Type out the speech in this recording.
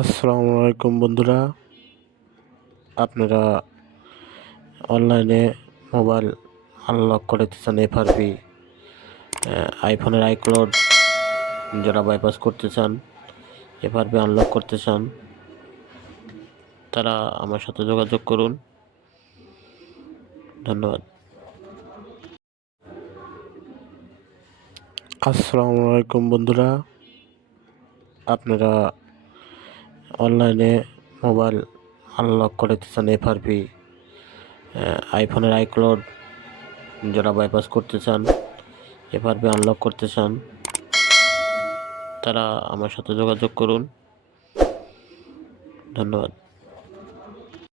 আসসালামু আলাইকুম বন্ধুরা, আপনারা অনলাইনে মোবাইল আনলক করতে চান। এফআরপি আইফোনের আইক্লাউড যারা বাইপাস করতে চান, এফআরপি আনলক করতে চান, তারা আমার সাথে যোগাযোগ করুন। ধন্যবাদ। আসসালামু আলাইকুম বন্ধুরা, আপনারা অনলাইনে মোবাইল আনলক করতে চান। এফআরপি আইফোনের আইক্লাউড যারা বাইপাস করতে চান, এফআরপি আনলক করতে চান, তারা আমার সাথে যোগাযোগ করুন। ধন্যবাদ।